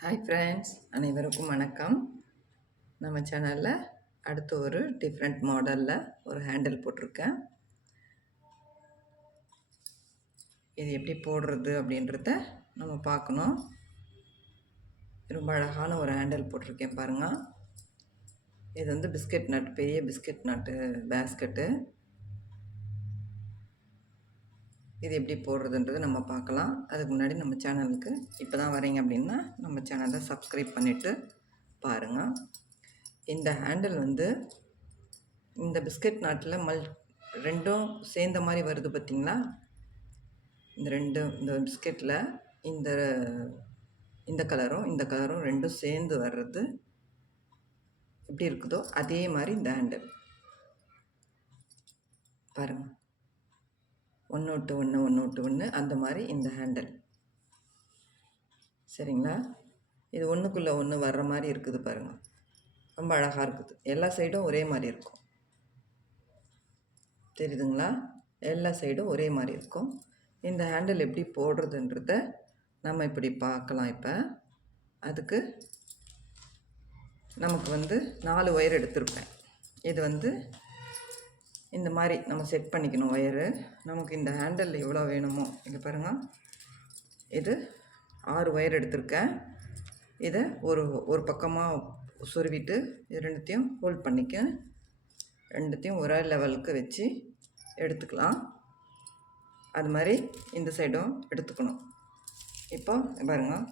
Hi friends அனைவருக்கும் வணக்கம். நம்ம சேனலில் அடுத்து ஒரு டிஃப்ரெண்ட் மாடலில் ஒரு ஹேண்டில் போட்டிருக்கேன். இது எப்படி போடுறது அப்படின்றத நம்ம பார்க்கணும். ரொம்ப அழகான ஒரு ஹேண்டில் போட்டிருக்கேன் பாருங்கள் இது வந்து பிஸ்கட் நட் பெரிய பிஸ்கட் நட்டு பேஸ்கெட்டு இது எப்படி போடுறதுன்றது நம்ம பார்க்கலாம். அதுக்கு முன்னாடி நம்ம சேனலுக்கு இப்போ தான் வரீங்க அப்படின்னா நம்ம சேனலை சப்ஸ்கிரைப் பண்ணிவிட்டு பாருங்கள் இந்த ஹேண்டில் வந்து இந்த பிஸ்கட் நாட்டில் மல் ரெண்டும் சேர்ந்த மாதிரி வருது பார்த்திங்களா இந்த ரெண்டு இந்த பிஸ்கெட்டில் இந்த இந்த கலரும் இந்த கலரும் ரெண்டும் சேர்ந்து வர்றது எப்படி இருக்குதோ அதே மாதிரி இந்த ஹேண்டில் பாருங்கள் ஒன்று விட்டு ஒன்று ஒன்று விட்டு ஒன்று அந்த மாதிரி இந்த ஹேண்டில் சரிங்களா? இது ஒன்றுக்குள்ளே ஒன்று வர்ற மாதிரி இருக்குது பாருங்கள் ரொம்ப அழகாக இருக்குது. எல்லா சைடும் ஒரே மாதிரி இருக்கும். தெரியுதுங்களா? எல்லா சைடும் ஒரே மாதிரி இருக்கும். இந்த ஹேண்டில் எப்படி போடுறதுன்றத நம்ம இப்படி பார்க்கலாம் இப்போ. அதுக்கு நமக்கு வந்து நாலு ஒயர் எடுத்திருப்பேன். இது வந்து இந்த மாதிரி நம்ம செட் பண்ணிக்கணும் ஒயரு நமக்கு இந்த ஹேண்டில் எவ்வளோ வேணுமோ இங்கே பாருங்கள் இது ஆறு ஒயர் எடுத்திருக்கேன். இதை ஒரு ஒரு பக்கமாக சொருவிட்டு இது ரெண்டுத்தையும் ஹோல்ட் பண்ணிக்க ரெண்டுத்தையும் ஒரே லெவலுக்கு வச்சு எடுத்துக்கலாம். அது மாதிரி இந்த சைடும் எடுத்துக்கணும். இப்போ பாருங்கள்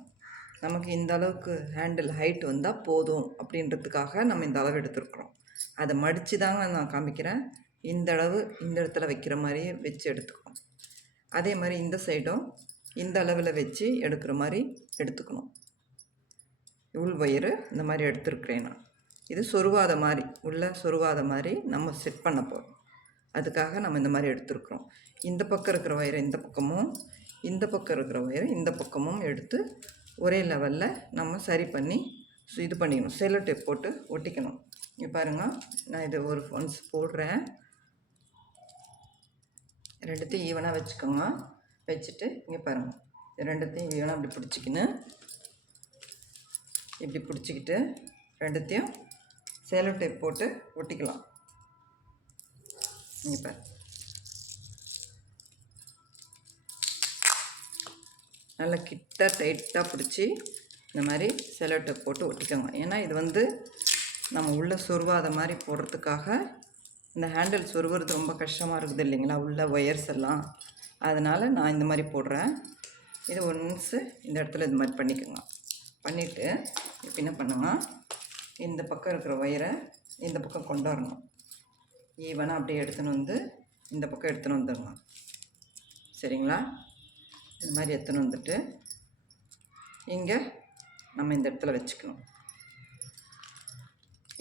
நமக்கு இந்த அளவுக்கு ஹேண்டில் ஹைட் வந்தால் போதும் அப்படின்றதுக்காக நம்ம இந்த அளவு எடுத்துருக்குறோம். அதை மடித்து தாங்க நான் காமிக்கிறேன். இந்த அளவு இந்த இடத்துல வைக்கிற மாதிரியே வச்சு எடுத்துக்கணும். அதே மாதிரி இந்த சைடும் இந்த அளவில் வச்சு எடுக்கிற மாதிரி எடுத்துக்கணும். உள் வயிறு இந்த மாதிரி எடுத்துருக்குறேன் நான். இது சொருவாத மாதிரி உள்ள சொருவாத மாதிரி நம்ம செட் பண்ண போகிறோம் அதுக்காக நம்ம இந்த மாதிரி எடுத்துருக்குறோம். இந்த பக்கம் இருக்கிற ஒயரை இந்த பக்கமும் இந்த பக்கம் இருக்கிற வயரை இந்த பக்கமும் எடுத்து ஒரே லெவலில் நம்ம சரி பண்ணி இது பண்ணிக்கணும் செல்லோ டேப் போட்டு ஒட்டிக்கணும். இங்கே பாருங்கள் நான் இது ஒரு ஒன்ஸ் போடுறேன். ரெண்டுத்தையும் ஈவனாக வச்சுக்கோங்க. வச்சுட்டு இங்கே பாருங்கள் ரெண்டுத்தையும் ஈவனாக அப்படி பிடிச்சிக்கின்னு இப்படி பிடிச்சிக்கிட்டு ரெண்டுத்தையும் சேலோ டேப் போட்டு ஒட்டிக்கலாம். இங்கே பாரு. நல்லா கிட்ட டைட்டாக பிடிச்சி இந்த மாதிரி செலோ டேப் போட்டு ஒட்டிக்கோங்க. ஏன்னா இது வந்து நம்ம உள்ளே சொருவாத மாதிரி போடுறதுக்காக இந்த ஹேண்டில் சொருவது ரொம்ப கஷ்டமாக இருக்குது இல்லைங்களா? உள்ள ஒயர்ஸ் எல்லாம். அதனால் நான் இந்த மாதிரி போடுறேன். இது ஒன்ஸு இந்த இடத்துல இது மாதிரி பண்ணிக்கோங்க. பண்ணிவிட்டு இப்போ என்ன பண்ணுங்க இந்த பக்கம் இருக்கிற ஒயரை இந்த பக்கம் கொண்டு வரணும். ஈவனாக அப்படியே எடுத்துன்னு வந்து இந்த பக்கம் எடுத்துன்னு வந்துடலாம் சரிங்களா? இந்த மாதிரி எடுத்துன்னு வந்துட்டு இங்கே நம்ம இந்த இடத்துல வச்சுக்கணும்.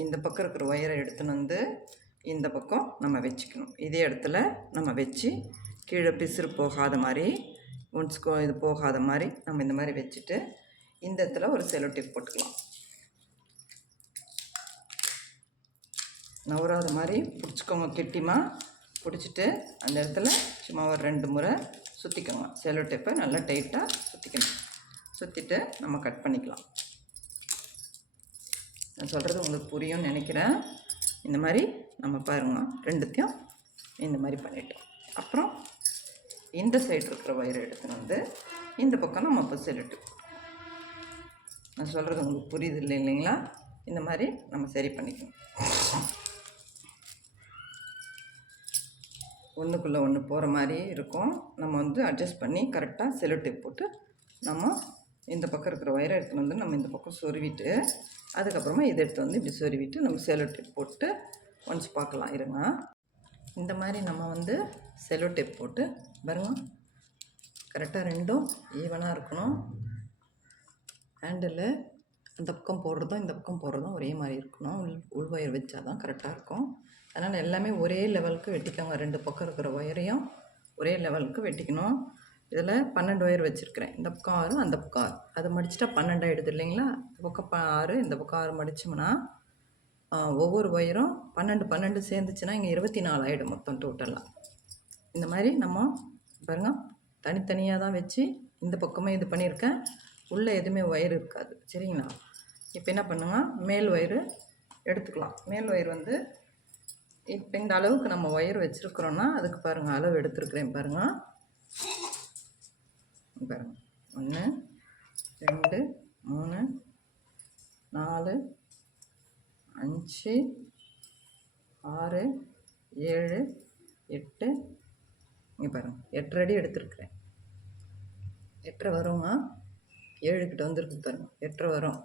இந்த பக்கம் இருக்கிற ஒயரை எடுத்துன்னு வந்து இந்த பக்கம் நம்ம வச்சுக்கணும். இதே இடத்துல நம்ம வச்சு கீழே பிசுறு போகாத மாதிரி ஒன்ஸ் இது போகாத மாதிரி நம்ம இந்த மாதிரி வச்சுட்டு இந்த இடத்துல ஒரு செலோ டிப் போட்டுக்கலாம். நவராத மாதிரி பிடிச்சிக்கோங்க. கெட்டிமாக பிடிச்சிட்டு அந்த இடத்துல சும்மா ஒரு ரெண்டு முறை சுற்றிக்கோங்க செலோ டேப்பை நல்லா டைட்டாக சுற்றிக்கணும் சுற்றிட்டு நம்ம கட் பண்ணிக்கலாம். நான் சொல்கிறது உங்களுக்கு புரியும்னு நினைக்கிறேன். இந்த மாதிரி நம்ம பாருங்க ரெண்டுத்தையும் இந்த மாதிரி பண்ணிட்டோம். அப்புறம் இந்த சைடு இருக்கிற வயிறு எடுத்துன்னு வந்து இந்த பக்கம் நம்ம இப்போ செல்லிட்டு நான் சொல்கிறது உங்களுக்கு புரியுது இல்லை இல்லைங்களா? இந்த மாதிரி நம்ம சரி பண்ணிக்கணும். ஒன்றுக்குள்ளே ஒன்று போகிற மாதிரி இருக்கும். நம்ம வந்து அட்ஜஸ்ட் பண்ணி கரெக்டாக செலுட்டு போட்டு நம்ம இந்த பக்கம் இருக்கிற ஒயரை எடுத்துன்னு வந்து நம்ம இந்த பக்கம் சொருவிட்டு அதுக்கப்புறமா இதை எடுத்து வந்து இப்படி சொருவிட்டு நம்ம செலோடேப் போட்டு ஒன்ஸ் பார்க்கலாம். இருங்க. இந்த மாதிரி நம்ம வந்து செலோ டேப் போட்டு பாருங்க. கரெக்டாக ரெண்டும் ஈவனாக இருக்கணும். ஹேண்டில் அந்த பக்கம் போடுறதும் இந்த பக்கம் போடுறதும் ஒரே மாதிரி இருக்கணும். உள் உள் ஒயர் வச்சா தான் கரெக்டாக இருக்கும். அதனால் எல்லாமே ஒரே லெவலுக்கு வெட்டிக்கோங்க. ரெண்டு பக்கம் இருக்கிற ஒயரையும் ஒரே லெவலுக்கு வெட்டிக்கணும். இதில் பன்னெண்டு ஒயர் வச்சுருக்கிறேன். இந்த பக்கம் ஆறு அந்த பக்கம் ஆறு. அதை மடிச்சிட்டா பன்னெண்டு ஆகிடுது இல்லைங்களா? இந்த பக்கம் ஆறு இந்த பக்கம் ஆறு மடிச்சோம்னா ஒவ்வொரு ஒயரும் பன்னெண்டு பன்னெண்டு சேர்ந்துச்சுன்னா இங்கே இருபத்தி நாலு ஆகிடும் மொத்தம் டோட்டலாக இந்த மாதிரி நம்ம பாருங்க தனித்தனியாக தான் வச்சு இந்த பக்கமே இது பண்ணியிருக்கேன். உள்ளே எதுவுமே ஒயர் இருக்காது சரிங்களா? இப்போ என்ன பண்ணுங்க மேல் ஒயரு எடுத்துக்கலாம். மேல் ஒயர் வந்து இப்போ இந்த அளவுக்கு நம்ம ஒயர் வச்சுருக்குறோன்னா அதுக்கு பாருங்கள் அளவு எடுத்துருக்குறேன் பாருங்கள் பாருங்க. ஒன்று ரெண்டு மூணு நாலு அஞ்சு ஆறு ஏழு எட்டு. இங்கே பாருங்க. எட்டு அடி எடுத்துருக்குறேன். எட்டரை வருமா? ஏழு கிட்ட வந்துருக்கு பாருங்க. எட்டரை வரும்.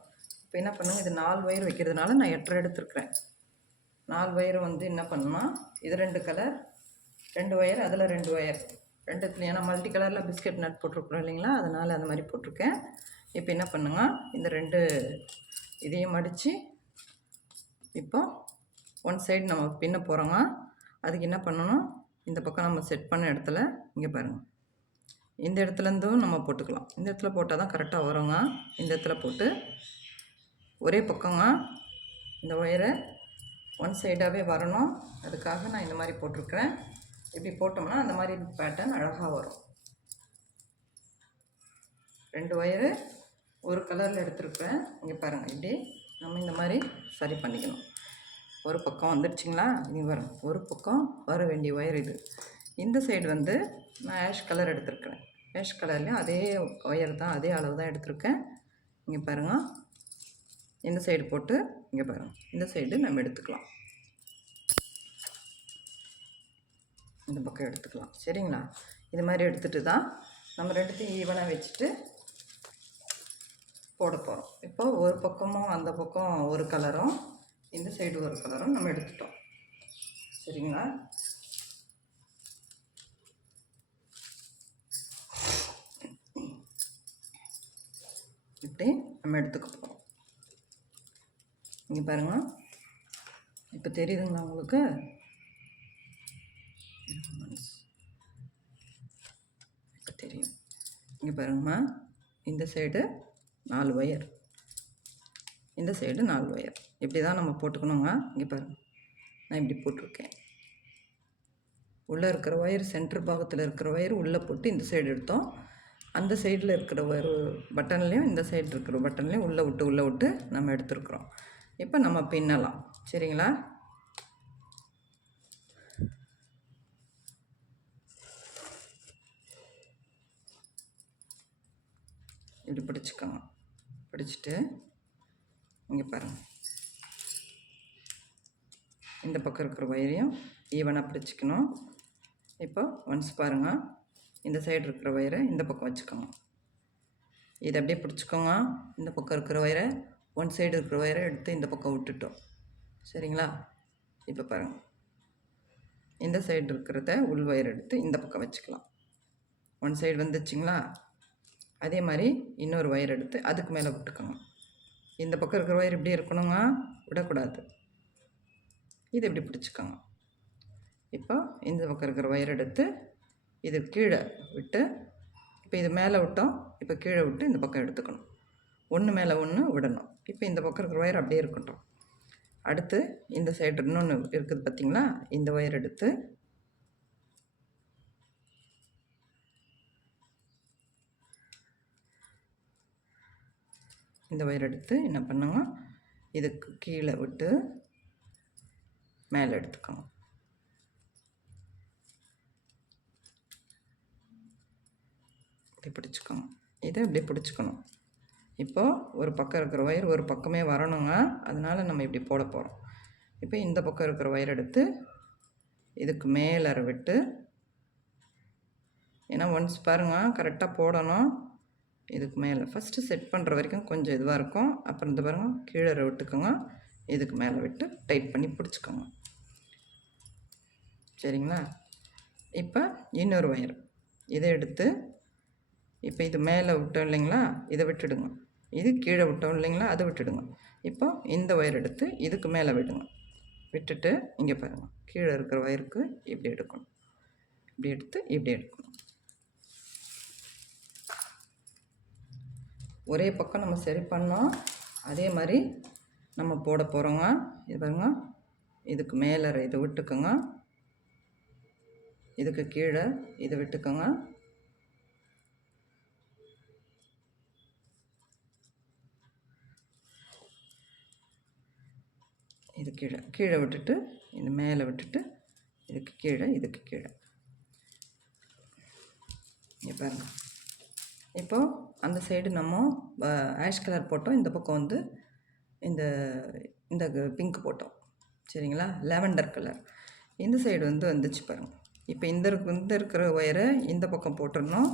இப்போ என்ன பண்ணுங்க இது நாலு ஒயர் வைக்கிறதுனால நான் எட்டரை எடுத்துருக்குறேன். நாலு வயிறு வந்து என்ன பண்ணுமா? இது ரெண்டு கலர் ரெண்டு ஒயர் அதில் ரெண்டு ஒயர் ரெண்டுத்துல ஏன்னா மல்டி கலரில் பிஸ்கட் நட் போட்டிருக்குறோம் இல்லைங்களா? அதனால் அந்த மாதிரி போட்டிருக்கேன். இப்போ என்ன பண்ணுங்க? இந்த ரெண்டு இதையும் மடித்து இப்போ ஒன் சைடு நம்ம பின்ன போகிறோங்க அதுக்கு என்ன பண்ணணும்? இந்த பக்கம் நம்ம செட் பண்ண இடத்துல இங்கே பாருங்கள் இந்த இடத்துலேருந்தும் நம்ம போட்டுக்கலாம். இந்த இடத்துல போட்டால் தான் கரெக்டாக வருங்க. இந்த இடத்துல போட்டு ஒரே பக்கங்க. இந்த ஒயரை ஒன் சைடாகவே வரணும். அதுக்காக நான் இந்த மாதிரி போட்டிருக்கிறேன். இப்படி போட்டோம்னா அந்த மாதிரி பேட்டர்ன் அழகாக வரும். ரெண்டு ஒயரு ஒரு கலரில் எடுத்துருக்குறேன் இங்கே பாருங்கள் இப்படி நம்ம இந்த மாதிரி சரி பண்ணிக்கணும். ஒரு பக்கம் வந்துடுச்சிங்களா இனி வரும். ஒரு பக்கம் வர வேண்டிய ஒயர் இது. இந்த சைடு வந்து நான் ஆஷ் கலர் எடுத்திருக்கிறேன். ஆஷ் கலர்லேயும் அதே ஒயர் தான் அதே அளவு தான் எடுத்திருக்கேன். இங்கே பாருங்கள் இந்த சைடு போட்டு இங்கே பாருங்கள் இந்த சைடு நம்ம எடுத்துக்கலாம். இந்த பக்கம் எடுத்துக்கலாம். சரிங்களா? இது மாதிரி எடுத்துகிட்டு தான் நம்ம ரெண்டுத்தையும் ஈவனாக வச்சுட்டு போட போகிறோம் இப்போ ஒரு பக்கமும் அந்த பக்கம் ஒரு கலரும் இந்த சைடு ஒரு கலரும் நம்ம எடுத்துட்டோம். சரிங்களா? இப்படி நம்ம எடுத்துக்க போகிறோம் இங்கே பாருங்கள் இப்போ தெரியுதுங்களா உங்களுக்கு இப்போ தெரியும் இங்கே பாருங்கம்மா. இந்த சைடு நாலு ஒயர் இந்த சைடு நாலு ஒயர் இப்படி தான் நம்ம போட்டுக்கணுங்க இங்கே பாருங்க. நான் இப்படி போட்டிருக்கேன். உள்ளே இருக்கிற ஒயர் சென்டர் பாகத்தில் இருக்கிற ஒயர் உள்ளே போட்டு இந்த சைடு எடுத்தோம். அந்த சைடில் இருக்கிற ஒரு பட்டன்லேயும் இந்த சைடு இருக்கிற பட்டன்லேயும் உள்ளே விட்டு உள்ளே விட்டு நம்ம எடுத்துருக்குறோம். இப்போ நம்ம பின்னலாம். சரிங்களா? இப்படி பிடிச்சிக்கோங்க. பிடிச்சிட்டு இங்கே பாருங்கள் இந்த பக்கம் இருக்கிற ஒயரையும் ஈவனாக பிடிச்சிக்கணும். இப்போ ஒன்ஸ் பாருங்கள் இந்த சைடு இருக்கிற ஒயரை இந்த பக்கம் வச்சுக்கோங்க. இதை அப்படியே பிடிச்சிக்கோங்க. இந்த பக்கம் இருக்கிற ஒயரை ஒன் சைடு இருக்கிற ஒயரை எடுத்து இந்த பக்கம் விட்டுட்டோம். சரிங்களா? இப்போ பாருங்கள் இந்த சைடு இருக்கிறத உள் ஒயர் எடுத்து இந்த பக்கம் வச்சுக்கலாம். ஒன் சைடு வந்துச்சுங்களா? அதே மாதிரி இன்னொரு ஒயர் எடுத்து அதுக்கு மேலே விட்டுக்கோங்க இந்த பக்கம் இருக்கிற ஒயர் இப்படி இருக்கணுங்க. விடக்கூடாது. இது இப்படி பிடிச்சிக்கோங்க. இப்போ இந்த பக்கம் இருக்கிற ஒயர் எடுத்து இது கீழே விட்டு இப்போ இது மேலே விட்டோம். இப்போ கீழே விட்டு இந்த பக்கம் எடுத்துக்கணும். ஒன்று மேலே ஒன்று விடணும். இப்போ இந்த பக்கம் இருக்கிற ஒயர் அப்படியே இருக்கட்டும். அடுத்து இந்த சைடு இன்னொன்று இருக்குது பார்த்தீங்களா? இந்த ஒயர் எடுத்து இந்த ஒயர் எடுத்து என்ன பண்ணுங்க இதுக்கு கீழே விட்டு மேலே எடுத்துக்கோங்க. இப்படி பிடிச்சிக்கோங்க. இதை இப்படி பிடிச்சிக்கணும். இப்போது ஒரு பக்கம் இருக்கிற ஒயர் ஒரு பக்கமே வரணுங்க. அதனால் நம்ம இப்படி போட போகிறோம் இப்போ இந்த பக்கம் இருக்கிற ஒயர் எடுத்து இதுக்கு மேலே விட்டு ஏன்னா ஒன்ஸ் பாருங்கள் கரெக்டாக போடணும். இதுக்கு மேலே. ஃபஸ்ட்டு செட் பண்ணுற வரைக்கும் கொஞ்சம் இதுவாக இருக்கும். அப்புறம் இந்த பாருங்க கீழே விட்டுக்கோங்க. இதுக்கு மேலே விட்டு டைட் பண்ணி பிடிச்சிக்கோங்க. சரிங்களா? இப்போ இன்னொரு ஒயர் இதை எடுத்து இப்போ இது மேலே விட்டோம் இல்லைங்களா? இதை விட்டுடுங்க. இது கீழே விட்டோம் இல்லைங்களா? அதை விட்டுடுங்க. இப்போ இந்த ஒயர் எடுத்து இதுக்கு மேலே விடுங்க. விட்டுட்டு இங்கே பாருங்கள் கீழே இருக்கிற ஒயருக்கு இப்படி எடுக்கணும். இப்படி எடுத்து இப்படி எடுக்கணும். ஒரே பக்கம் நம்ம சரி பண்ணோம் அதே மாதிரி நம்ம போட போகிறோங்க இது பாருங்க. இதுக்கு மேலே இதை விட்டுக்கோங்க. இதுக்கு கீழே இதை விட்டுக்கோங்க. இது கீழே கீழே விட்டுட்டு இது மேலே விட்டுட்டு இதுக்கு கீழே இதுக்கு கீழே. இங்கே பாருங்கள் இப்போ அந்த சைடு நம்ம ஆஷ் கலர் போட்டோம். இந்த பக்கம் வந்து இந்த இந்த பிங்க் போட்டோம். சரிங்களா? லாவெண்டர் கலர் இந்த சைடு வந்து வந்துச்சு பாருங்க. இப்போ இந்த இந்த இருக்கிற ஒயரை இந்த பக்கம் போட்டுடணும்.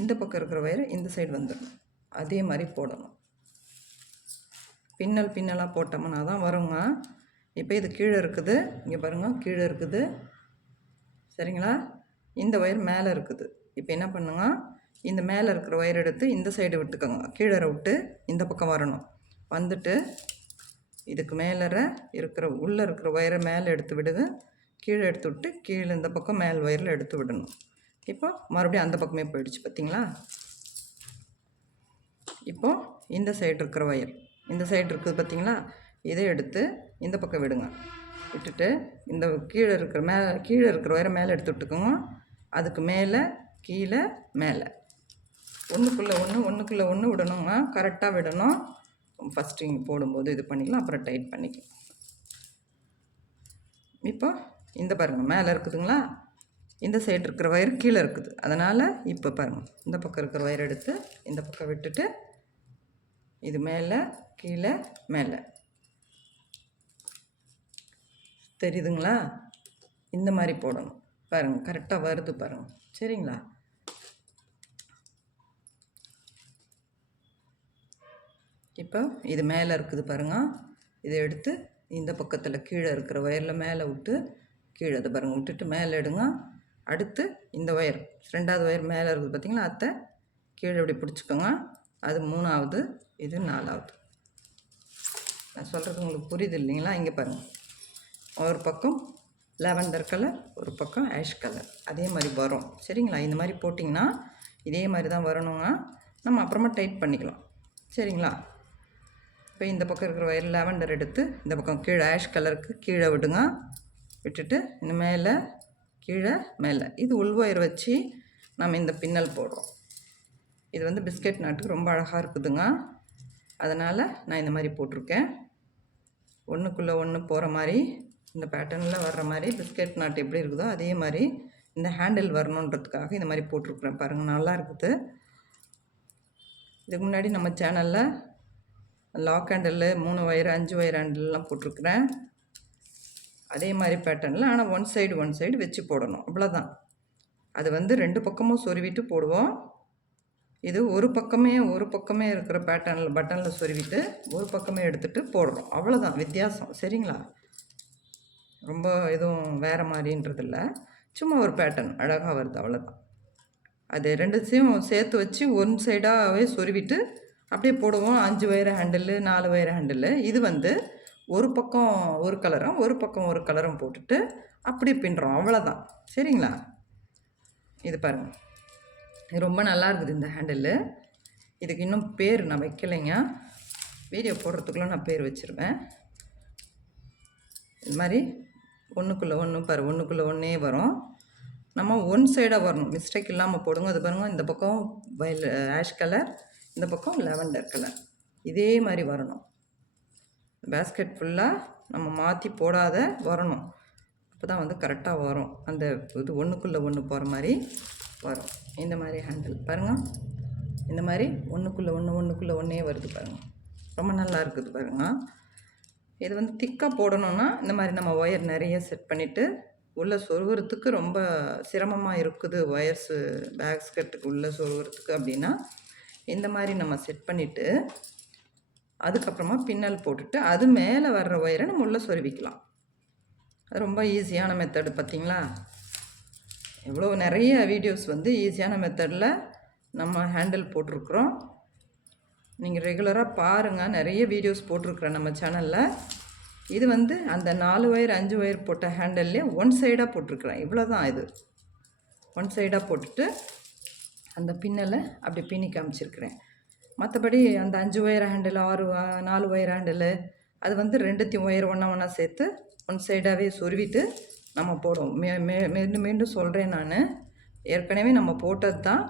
இந்த பக்கம் இருக்கிற ஒயரை இந்த சைடு வந்துடணும். அதே மாதிரி போடணும். பின்னல் பின்னலாக போட்டோம்னா தான் வருங்க. இப்போ இது கீழே இருக்குது. இங்கே பாருங்கள் கீழே இருக்குது. சரிங்களா? இந்த ஒயர் மேலே இருக்குது. இப்போ என்ன பண்ணுங்கள் இந்த மேலே இருக்கிற ஒயர் எடுத்து இந்த சைடு விட்டுக்கோங்க. கீழே விட்டு இந்த பக்கம் வரணும். வந்துட்டு இதுக்கு மேலே இருக்கிற உள்ளே இருக்கிற ஒயரை மேலே எடுத்து விடுங்க. கீழே எடுத்து விட்டு கீழே இந்த பக்கம் மேல் ஒயரில் எடுத்து விடணும். இப்போ மறுபடியும் அந்த பக்கமே போயிடுச்சு பார்த்தீங்களா இப்போது இந்த சைடு இருக்கிற ஒயர் இந்த சைடு இருக்குது பார்த்தீங்களா இதை எடுத்து இந்த பக்கம் விடுங்க. விட்டுட்டு இந்த கீழே இருக்கிற மேலே கீழே இருக்கிற ஒயரை மேலே எடுத்து விட்டுக்கோங்க. அதுக்கு மேலே கீழே மேலே. ஒன்றுக்குள்ளே ஒன்று ஒன்றுக்குள்ளே ஒன்று விடணுங்க. கரெக்டாக விடணும். ஃபஸ்ட்டு இங்கே போடும்போது இது பண்ணிக்கலாம் அப்புறம் டைட் பண்ணிக்கலாம். இப்போ இந்த பாருங்கள் மேலே இருக்குதுங்களா? இந்த சைடு இருக்கிற ஒயர் கீழே இருக்குது. அதனால் இப்போ பாருங்கள் இந்த பக்கம் இருக்கிற ஒயர் எடுத்து இந்த பக்கம் விட்டுட்டு இது மேலே கீழே மேலே. தெரியுதுங்களா? இந்த மாதிரி போடணும். பாருங்கள் கரெக்டாக வருது பாருங்கள் சரிங்களா? இப்போ இது மேலே இருக்குது பாருங்க. இதை எடுத்து இந்த பக்கத்தில் கீழே இருக்கிற ஒயரில் மேலே விட்டு கீழே அதை பாருங்கள் விட்டுட்டு மேலே எடுங்க. அடுத்து இந்த ஒயர் ரெண்டாவது ஒயர் மேலே இருக்குது பார்த்தீங்களா அத்தை கீழே இப்படி பிடிச்சிக்கோங்க. அது மூணாவது இது நாலாவது. நான் சொல்கிறது உங்களுக்கு புரியுது இல்லைங்களா? இங்கே பாருங்கள் ஒரு பக்கம் லெவண்டர் கலர் ஒரு பக்கம் ஆஷ் கலர். அதே மாதிரி வரும். சரிங்களா? இந்த மாதிரி போட்டிங்கன்னா இதே மாதிரி தான் வரணுங்க. நம்ம அப்புறமா டைட் பண்ணிக்கலாம். சரிங்களா? இப்போ இந்த பக்கம் இருக்கிற ஒயர் லெவண்டர் எடுத்து இந்த பக்கம் கீழே ஆஷ் கலருக்கு கீழே விடுங்க. விட்டுட்டு இந்த மேலே கீழே மேலே. இது உள் ஒயர் வச்சு நம்ம இந்த பின்னல் போடுறோம். இது வந்து பிஸ்கெட் நாட்டுக்கு ரொம்ப அழகாக இருக்குதுங்க. அதனால் நான் இந்த மாதிரி போட்டிருக்கேன். ஒன்றுக்குள்ளே ஒன்று போகிற மாதிரி இந்த பேட்டர்னில் வர்ற மாதிரி பிஸ்கெட் நாட் எப்படி இருக்குதோ அதே மாதிரி இந்த ஹேண்டில் வரணுன்றதுக்காக இந்த மாதிரி போட்டிருக்குறேன் பாருங்கள் நல்லா இருக்குது. இதுக்கு முன்னாடி நம்ம சேனலில் லாக் ஹேண்டில் மூணு ஒயர் அஞ்சு ஒயர் ஹேண்டில்லாம் போட்டிருக்கிறேன். அதே மாதிரி பேட்டர்னில் ஆனால் ஒன் சைடு ஒன் சைடு வச்சு போடணும். அவ்வளோதான் அது வந்து ரெண்டு பக்கமும் சொருவிட்டு போடுவோம். இது ஒரு பக்கமே ஒரு பக்கமே இருக்கிற பேட்டர்னில் பட்டனில் சொருவிட்டு ஒரு பக்கமே எடுத்துகிட்டு போடுறோம் அவ்வளோதான் வித்தியாசம். சரிங்களா? ரொம்ப எதுவும் வேறு மாதிரின்றதில்ல சும்மா ஒரு பேட்டர்ன் அழகாக வருது. அவ்வளோதான் அது ரெண்டுத்தையும் சேர்த்து வச்சு ஒன் சைடாகவே சொருவிட்டு அப்படியே போடுவோம். அஞ்சு வயிறு ஹேண்டில் நாலு வயிறு ஹேண்டில் இது வந்து ஒரு பக்கம் ஒரு கலரும் ஒரு பக்கம் ஒரு கலரும் போட்டுட்டு அப்படியே பின்னுறோம். அவ்வளோதான் சரிங்களா? இது பாருங்கள் இது ரொம்ப நல்லா இருக்குது இந்த ஹேண்டில் இதுக்கு இன்னும் பேர் நான் வைக்கலைங்க. வீடியோ போடுறதுக்குள்ளே நான் பேர் வச்சுருவேன். இது மாதிரி ஒன்றுக்குள்ளே ஒன்று பாரு. ஒன்றுக்குள்ளே ஒன்றே வரும். நம்ம ஒன் சைடாக வரணும். மிஸ்டேக் இல்லாமல் போடுங்க. அது பாருங்கள் இந்த பக்கம் வயல் ஆஷ் கலர் இந்த பக்கம் லெவண்டர் கலர் இதே மாதிரி வரணும். பேஸ்கெட் ஃபுல்லாக நம்ம மாற்றி போடாத வரணும். அப்போ தான் வந்து கரெக்டாக வரும். அந்த இது ஒன்றுக்குள்ளே ஒன்று போகிற மாதிரி வரும். இந்த மாதிரி ஹேண்டில் பாருங்கள் இந்த மாதிரி ஒன்றுக்குள்ளே ஒன்று ஒன்றுக்குள்ளே ஒன்றே வருது பாருங்கள் ரொம்ப நல்லா இருக்குது பாருங்கள் இது வந்து திக்காக போடணும்னா இந்த மாதிரி நம்ம ஒயர் நிறைய செட் பண்ணிவிட்டு உள்ளே சொருகிறதுக்கு ரொம்ப சிரமமாக இருக்குது ஒயர்ஸு பேக்ஸ்கட்டுக்கு உள்ளே சொருகிறதுக்கு அப்படின்னா இந்த மாதிரி நம்ம செட் பண்ணிவிட்டு அதுக்கப்புறமா பின்னல் போட்டுட்டு அது மேலே வர்ற ஒயரை நம்ம உள்ளே சொருவிக்கலாம். அது ரொம்ப ஈஸியான மெத்தடு பார்த்தீங்களா எவ்வளோ நிறைய வீடியோஸ் வந்து ஈஸியான மெத்தடில் நம்ம ஹேண்டில் போட்டிருக்குறோம். நீங்கள் ரெகுலராக பாருங்கள் நிறைய வீடியோஸ் போட்டிருக்குறேன் நம்ம சேனலில் இது வந்து அந்த நாலு ஒயர் அஞ்சு ஒயர் போட்ட ஹேண்டல்லே ஒன் சைடாக போட்டிருக்கிறேன். இவ்வளோ தான் இது ஒன் சைடாக போட்டுட்டு அந்த பின்னலை அப்படி பின்னி காமிச்சிருக்கிறேன். மற்றபடி அந்த அஞ்சு ஒயர் ஹேண்டில் ஆறு நாலு ஒயர் ஹேண்டில் அது வந்து ரெண்டுத்தையும் ஒயர் ஒன்றா ஒன்றா சேர்த்து ஒன் சைடாகவே சொருவிட்டு நம்ம போடுவோம். மே மே மீண்டும் மீண்டும் சொல்கிறேன் நான். ஏற்கனவே நம்ம போட்டது தான்.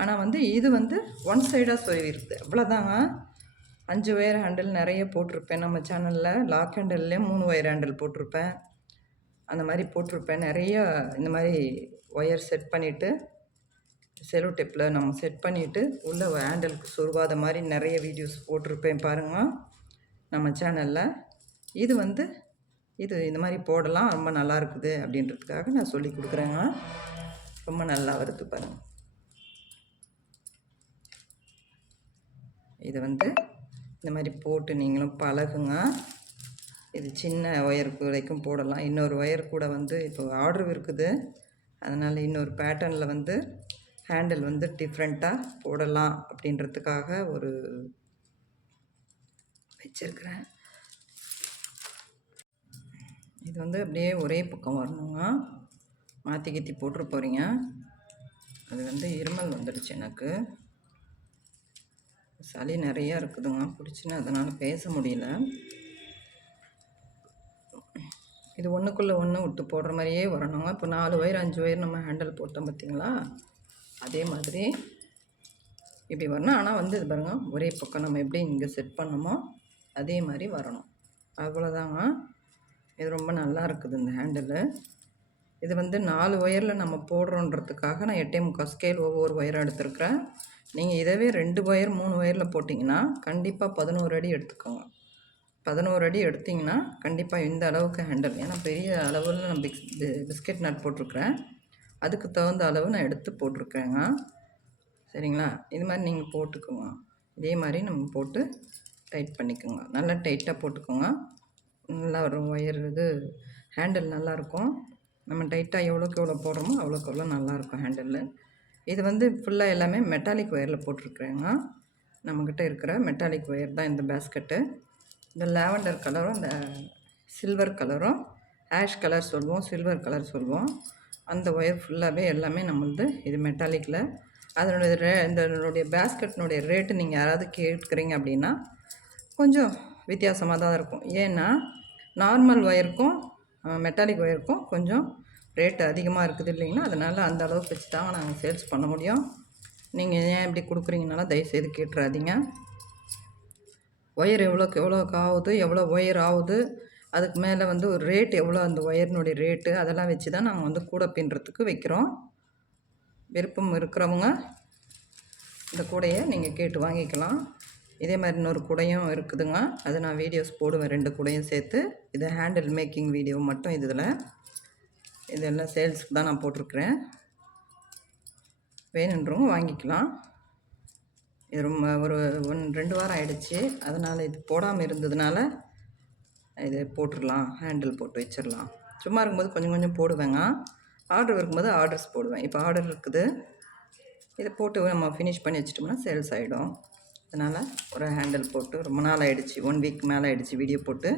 ஆனால் வந்து இது வந்து ஒன் சைடாக சொருவி அவ்வளோதாங்க அஞ்சு ஒயர் ஹேண்டில் நிறைய போட்டிருப்பேன். நம்ம சேனலில் லாக் ஹேண்டில்லே மூணு ஒயர் ஹேண்டில் போட்டிருப்பேன். அந்த மாதிரி போட்டிருப்பேன். நிறைய இந்த மாதிரி ஒயர் செட் பண்ணிவிட்டு செலோ டேப்பில் நம்ம செட் பண்ணிவிட்டு உள்ளே ஹேண்டலுக்கு சொருவாத மாதிரி நிறைய வீடியோஸ் போட்டிருப்பேன் பாருங்கள் நம்ம சேனலில் இது வந்து இது இந்த மாதிரி போடலாம் ரொம்ப நல்லா இருக்குது அப்படின்றதுக்காக நான் சொல்லி கொடுக்குறேங்க. ரொம்ப நல்லா வருது பாருங்கள் இது வந்து இந்த மாதிரி போட்டு நீங்களும் பழகுங்க. இது சின்ன ஒயர் வரைக்கும் போடலாம். இன்னொரு ஒயர் கூட வந்து இப்போ ஆர்டர் இருக்குது. அதனால் இன்னொரு பேட்டர்னில் வந்து ஹேண்டில் வந்து டிஃப்ரெண்ட்டாக போடலாம் அப்படின்றதுக்காக ஒரு வச்சுருக்கிறேன். இது வந்து அப்படியே ஒரே பக்கம் வரணுங்க. மாற்றி கீத்தி போட்டுரு போகிறீங்க அது வந்து இருமல் வந்துடுச்சு எனக்கு. சளி நிறையா இருக்குதுங்க. பிடிச்சின்னு அதனால் பேச முடியல. இது ஒன்றுக்குள்ளே ஒன்று விட்டு போடுற மாதிரியே வரணுங்க. இப்போ நாலு வயர் அஞ்சு வயர் நம்ம ஹேண்டில் போட்டோம் பார்த்தீங்களா? அதே மாதிரி இப்படி வரணும். ஆனால் வந்து இது பாருங்க ஒரே பக்கம் நம்ம எப்படி இங்கே செட் பண்ணோமோ அதே மாதிரி வரணும். அவ்வளோதாங்க இது ரொம்ப நல்லா இருக்குது இந்த ஹேண்டிலு இது வந்து நாலு ஒயரில் நம்ம போடுறோன்றதுக்காக நான் எட்டே முக்கால் ஸ்கேல் ஒவ்வொரு ஒயராக எடுத்துருக்குறேன். நீங்கள் இதவே ரெண்டு ஒயர் மூணு ஒயரில் போட்டிங்கன்னா கண்டிப்பாக பதினோரு அடி எடுத்துக்கோங்க. பதினோரு அடி எடுத்திங்கன்னா கண்டிப்பாக இந்த அளவுக்கு ஹேண்டில் ஏன்னா பெரிய அளவில் நான் பிக்ஸ் பிஸ்கெட் நட் போட்டிருக்கிறேன். அதுக்கு தகுந்த அளவு நான் எடுத்து போட்டிருக்கேங்க. சரிங்களா? இது மாதிரி நீங்கள் போட்டுக்கோங்க. இதே மாதிரி நம்ம போட்டு டைட் பண்ணிக்கோங்க. நல்லா டைட்டாக போட்டுக்கோங்க. நல்லா ஒரு ஒயர் இது ஹேண்டில் நல்லாயிருக்கும் நம்ம டைட்டாக எவ்வளோக்கு எவ்வளோ போடுறோமோ அவ்வளோக்கு எவ்வளோ நல்லாயிருக்கும் ஹேண்டில் இது வந்து ஃபுல்லாக எல்லாமே மெட்டாலிக் ஒயரில் போட்டிருக்குறேங்க. நம்மக்கிட்ட இருக்கிற மெட்டாலிக் ஒயர் தான் இந்த பேஸ்கெட்டு இந்த லேவண்டர் கலரும் இந்த சில்வர் கலரும் ஆஷ் கலர் சொல்லுவோம் சில்வர் கலர் சொல்லுவோம் அந்த ஒயர் ஃபுல்லாகவே எல்லாமே நம்ம வந்து இது மெட்டாலிக்கில் அதனுடைய ரே இதனுடைய பேஸ்கெட்னுடைய ரேட்டு நீங்கள் யாராவது கேட்குறீங்க அப்படின்னா கொஞ்சம் வித்தியாசமாக தான் இருக்கும். ஏன்னா நார்மல் ஒயருக்கும் மெட்டாலிக் ஒயருக்கும் கொஞ்சம் ரேட்டு அதிகமாக இருக்குது இல்லைங்களா? அதனால் அந்த அளவுக்கு வச்சு தான் நாங்கள் சேல்ஸ் பண்ண முடியும். நீங்கள் ஏன் இப்படி கொடுக்குறீங்கனாலும் தயவுசெய்து கேட்டுறாதீங்க. ஒயர் எவ்வளோக்கு எவ்வளோக்கு ஆகுது எவ்வளோ ஒயர் ஆகுது அதுக்கு மேலே வந்து ஒரு ரேட் எவ்வளோ அந்த ஒயர்னுடைய ரேட்டு அதெல்லாம் வச்சு தான் நாங்கள் வந்து கூடை பின்னுறதுக்கு வைக்கிறோம். விருப்பம் இருக்கிறவங்க இந்த கூடையை நீங்கள் கேட்டு வாங்கிக்கலாம். இதே மாதிரி இன்னொரு கூடையும் இருக்குதுங்க. அது நான் வீடியோஸ் போடுவேன் ரெண்டு கூடையும் சேர்த்து. இது ஹேண்டில் மேக்கிங் வீடியோ மட்டும் இதில். இதெல்லாம் சேல்ஸ்க்கு தான் நான் போட்டிருக்கிறேன். வேணுன்றவங்க வாங்கிக்கலாம். இது ரொம்ப ஒரு ஒன் ரெண்டு வாரம் ஆயிடுச்சு. அதனால் இது போடாமல் இருந்ததுனால இது போட்டுடலாம் ஹேண்டில் போட்டு வச்சிடலாம். சும்மா இருக்கும்போது கொஞ்சம் கொஞ்சம் போடுவேங்க. ஆர்டர் இருக்கும்போது ஆர்டர்ஸ் போடுவேன். இப்போ ஆர்டர் இருக்குது. இதை போட்டு நம்ம ஃபினிஷ் பண்ணி வச்சிட்டோம்னா சேல்ஸ் ஆகிடும் அதனால் ஒரு ஹேண்டில் போட்டு ரொம்ப நாள் ஆகிடுச்சு ஒன் வீக் மேலே ஆகிடுச்சு வீடியோ போட்டு.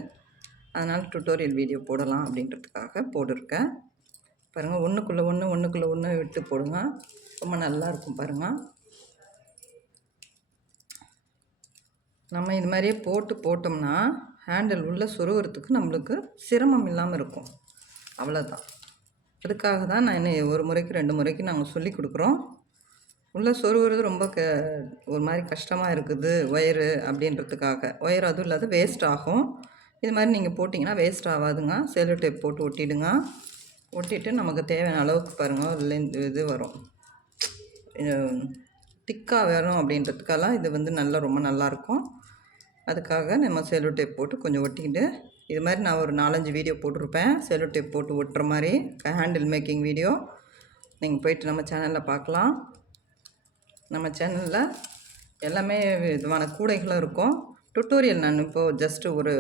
அதனால் டுட்டோரியல் வீடியோ போடலாம் அப்படின்றதுக்காக போட்டிருக்கேன். பாருங்கள் ஒன்றுக்குள்ளே ஒன்று ஒன்றுக்குள்ளே ஒன்று விட்டு போடுங்க. ரொம்ப நல்லா இருக்கும் பாருங்கள் நம்ம இது மாதிரியே போட்டு போட்டோம்னா ஹேண்டில் உள்ளே சொருகிறதுக்கு நம்மளுக்கு சிரமம் இல்லாமல் இருக்கும். அவ்வளோதான் அதுக்காக தான் நான் என்ன ஒரு முறைக்கு ரெண்டு முறைக்கு நாங்கள் சொல்லி கொடுக்குறோம். உள்ளே சொருகிறது ரொம்ப க ஒரு மாதிரி கஷ்டமாக இருக்குது ஒயரு அப்படின்றதுக்காக. ஒயர் அதுவும் இல்லாத வேஸ்ட் ஆகும். இது மாதிரி நீங்கள் போட்டிங்கன்னா வேஸ்ட் ஆகாதுங்க. செல்லு டேப் போட்டு ஒட்டிடுங்க. ஒட்டிட்டு நமக்கு தேவையான அளவுக்கு பாருங்கள் இது வரும். திக்காக வேணும் அப்படின்றதுக்கெல்லாம் இது வந்து நல்லா ரொம்ப நல்லாயிருக்கும் அதுக்காக நம்ம செல்லோ டேப் போட்டு கொஞ்சம் ஒட்டிக்கிட்டு இது மாதிரி நான் ஒரு நாலஞ்சு வீடியோ போட்டிருப்பேன். செல்லோ டேப் போட்டு ஒட்டுற மாதிரி ஹேண்டில் மேக்கிங் வீடியோ நீங்கள் போயிட்டு நம்ம சேனலில் பார்க்கலாம். நம்ம சேனலில் எல்லாமே விதமான கூடைகளும் இருக்கும். டுட்டோரியல் நான் இப்போது ஜஸ்ட்டு ஒரு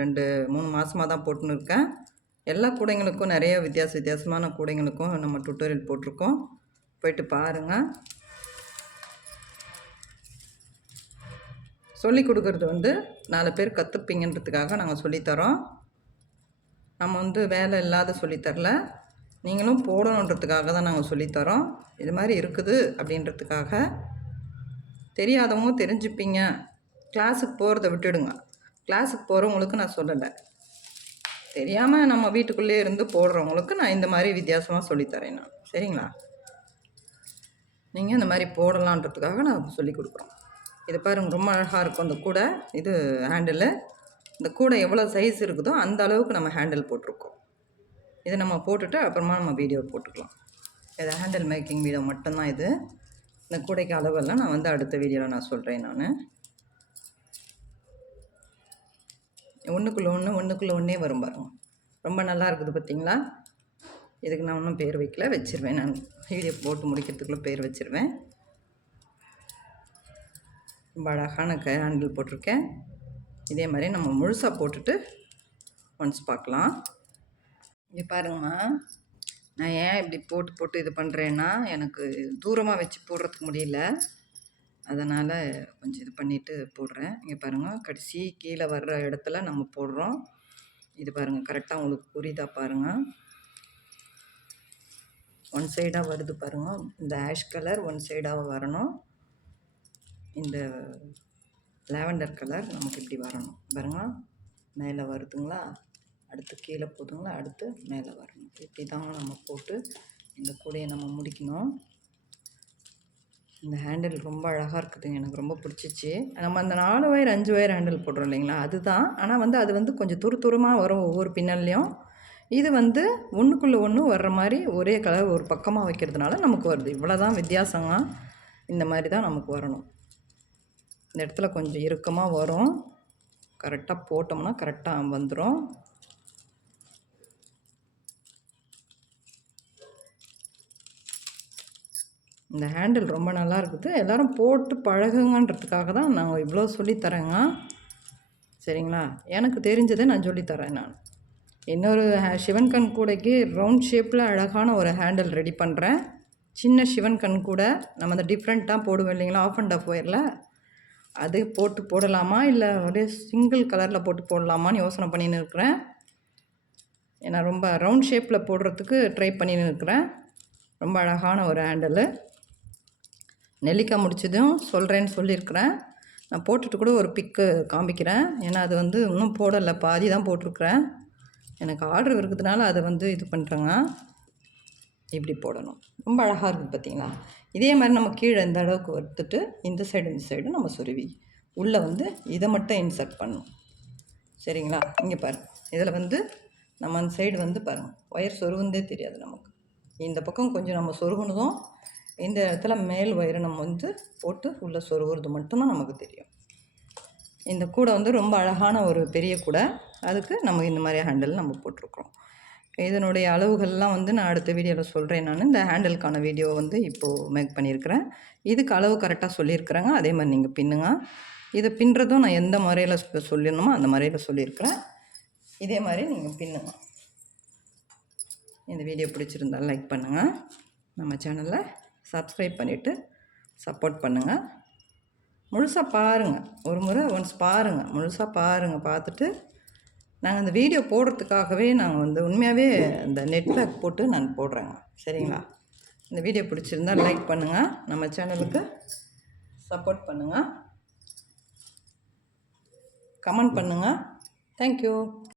ரெண்டு மூணு மாதமாக தான் போட்டுன்னு இருக்கேன். எல்லா கூடைங்களுக்கும் நிறைய வித்தியாச வித்தியாசமான கூடைங்களுக்கும் நம்ம டுட்டோரியல் போட்டிருக்கோம். போயிட்டு பாருங்கள் சொல்லி கொடுக்குறது வந்து நாலு பேர் கற்றுப்பீங்கன்றதுக்காக நாங்கள் சொல்லித்தரோம். நம்ம வந்து வேலை இல்லாத சொல்லித்தரல நீங்களும் போடணுன்றதுக்காக தான் நாங்கள் சொல்லித்தரோம் இது மாதிரி இருக்குது அப்படின்றதுக்காக. தெரியாதவங்க தெரிஞ்சுப்பீங்க. கிளாஸுக்கு போகிறத விட்டுடுங்க. கிளாஸுக்கு போகிறவங்களுக்கு நான் சொல்லலை. தெரியாமல் நம்ம வீட்டுக்குள்ளே இருந்து போடுறவங்களுக்கு நான் இந்த மாதிரி வித்தியாசமாக சொல்லித்தரேன் நான். சரிங்களா? நீங்கள் இந்த மாதிரி போடலான்றதுக்காக நான் சொல்லி கொடுக்குறோம். இது பாருங்க ரொம்ப அழகாக இருக்கும் இந்த கூடை. இது ஹேண்டிலு இந்த கூடை எவ்வளோ சைஸ் இருக்குதோ அந்த அளவுக்கு நம்ம ஹேண்டில் போட்டிருக்கோம். இதை நம்ம போட்டுட்டு அப்புறமா நம்ம வீடியோ போட்டுக்கலாம். இது ஹேண்டில் மேக்கிங் வீடியோ மட்டும்தான் இது. இந்த கூடைக்கு அளவெல்லாம் நான் வந்து அடுத்த வீடியோவில் நான் சொல்கிறேன் நான். ஒன்றுக்குள்ளே ஒன்று ஒன்றுக்குள்ளே ஒன்றே வரும் பாருங்க. ரொம்ப நல்லா இருக்குது பார்த்தீங்களா? இதுக்கு நான் ஒன்றும் பேர் வைக்கல வச்சுருவேன் நான். வீடியோ போட்டு முடிக்கிறதுக்குள்ளே பேர் வச்சிருவேன். ரொம்ப அழகான ஹேண்டில் போட்டிருக்கேன். இதே மாதிரி நம்ம முழுசாக போட்டுட்டு ஒன்ஸ் பார்க்கலாம். இங்கே பாருங்கம்மா. நான் ஏன் இப்படி போட்டு போட்டு இது பண்ணுறேன்னா எனக்கு தூரமாக வச்சு போடுறதுக்கு முடியல. அதனால் கொஞ்சம் இது பண்ணிவிட்டு போடுறேன். இங்கே பாருங்கள் கடைசி கீழே வர்ற இடத்துல நம்ம போடுறோம். இது பாருங்கள் கரெக்டாக உங்களுக்கு புரியுதா பாருங்கள் ஒன் சைடாக வருது பாருங்கள் இந்த ஆஷ் கலர் ஒன் சைடாக வரணும். இந்த லாவெண்டர் கலர் நமக்கு இப்படி வரணும். பாருங்க. மேலே வருதுங்களா? அடுத்து கீழே போதுங்களா? அடுத்து மேலே வரணும். இப்படி தான் நம்ம போட்டு இந்த கூடையை நம்ம முடிக்கணும். இந்த ஹேண்டில் ரொம்ப அழகாக இருக்குதுங்க. எனக்கு ரொம்ப பிடிச்சிச்சு. நம்ம அந்த நாலு ஒயர் அஞ்சு ஒயர் ஹேண்டில் போடுறோம் இல்லைங்களா? அதுதான். ஆனால் வந்து அது வந்து கொஞ்சம் துரு துருமாக வரும் ஒவ்வொரு பின்னல்லையும். இது வந்து ஒன்றுக்குள்ளே ஒன்று வர்ற மாதிரி ஒரே கலர் ஒரு பக்கமாக வைக்கிறதுனால நமக்கு வருது. இவ்வளோ தான் வித்தியாசங்க இந்த மாதிரி தான் நமக்கு வரணும். இந்த இடத்துல கொஞ்சம் இறுக்கமாக வரும். கரெக்டாக போட்டோம்னா கரெக்டாக வந்துடும் இந்த ஹேண்டில் ரொம்ப நல்லா இருக்குது. எல்லோரும் போட்டு பழகுங்கன்றதுக்காக தான் நான் இவ்வளோ சொல்லித்தரேங்க. சரிங்களா? எனக்கு தெரிஞ்சதை நான் சொல்லித்தரேன் நான். இன்னொரு ஹே- சிவன் கண் கூடைக்கு ரவுண்ட் ஷேப்பில் அழகான ஒரு ஹேண்டில் ரெடி பண்ணுறேன் சின்ன சிவன் கண் கூட நம்ம அந்த டிஃப்ரெண்ட்டாக போடுவோம் இல்லைங்களா? ஆஃப் அண்ட் ஆஃப் ஒயரில் அது போட்டு போடலாமா? இல்லை ஒரே சிங்கிள் கலரில் போட்டு போடலாமான்னு யோசனை பண்ணின்னு இருக்கிறேன். ஏன்னா ரொம்ப ரவுண்ட் ஷேப்பில் போடுறதுக்கு ட்ரை பண்ணின்னு இருக்கிறேன். ரொம்ப அழகான ஒரு ஹேண்டலு நெல்லிக்காய் முடிச்சதும் சொல்கிறேன்னு சொல்லியிருக்கிறேன். நான் போட்டுட்டு கூட ஒரு பிக்கு காமிக்கிறேன். ஏன்னா அது வந்து இன்னும் போடலை. பாதி தான் போட்டிருக்கிறேன். எனக்கு ஆர்டர் இருக்கிறதுனால அதை வந்து இது பண்ணுறேங்க இப்படி போடணும். ரொம்ப அழகாக இருக்குது பார்த்தீங்களா? இதே மாதிரி நம்ம கீழே இந்த அளவுக்கு வறுத்துட்டு இந்த சைடு இந்த சைடு நம்ம சொருவி உள்ளே வந்து இதை மட்டும் இன்சர்ட் பண்ணணும். சரிங்களா? இங்கே பாருங்கள் இதில் வந்து நம்ம அந்த சைடு வந்து பாருங்கள் ஒயர் சொருகுந்தே தெரியாது நமக்கு. இந்த பக்கம் கொஞ்சம் நம்ம சொருகுனதும் இந்த இடத்துல மேல் ஒயரை நம்ம வந்து போட்டு உள்ளே சொருகுறது மட்டும்தான் நமக்கு தெரியும். இந்த கூடை வந்து ரொம்ப அழகான ஒரு பெரிய கூடை. அதுக்கு நம்ம இந்த மாதிரி ஹேண்டில் நம்ம போட்டிருக்கிறோம். இதனுடைய அளவுகள்லாம் வந்து நான் அடுத்த வீடியோவில் சொல்கிறேன் நான். இந்த ஹேண்டிலுக்கான வீடியோ வந்து இப்போது மேக் பண்ணியிருக்கிறேன். இதுக்கு அளவு கரெக்டாக சொல்லியிருக்கிறேங்க. அதே மாதிரி நீங்கள் பின்னுங்க. இதை பின்னுறதும் நான் எந்த முறையில் சொல்லிடணுமோ சொல்லணுமோ அந்த முறையில் சொல்லியிருக்கிறேன். இதே மாதிரி நீங்கள் பின்னுங்க. இந்த வீடியோ பிடிச்சிருந்தா லைக் பண்ணுங்கள் நம்ம சேனலை சப்ஸ்கிரைப் பண்ணிவிட்டு சப்போர்ட் பண்ணுங்கள் முழுசாக பாருங்கள் ஒரு முறை ஒன்ஸ் பாருங்கள் முழுசாக பாருங்கள் பார்த்துட்டு நாங்கள் அந்த வீடியோ போடுறதுக்காகவே நாங்கள் வந்து உண்மையாகவே அந்த நெட் பேக் போட்டு நான் போடுறேங்க. சரிங்களா? இந்த வீடியோ பிடிச்சிருந்தா லைக் பண்ணுங்கள் நம்ம சேனலுக்கு சப்போர்ட் பண்ணுங்கள் கமெண்ட் பண்ணுங்கள் தேங்க்யூ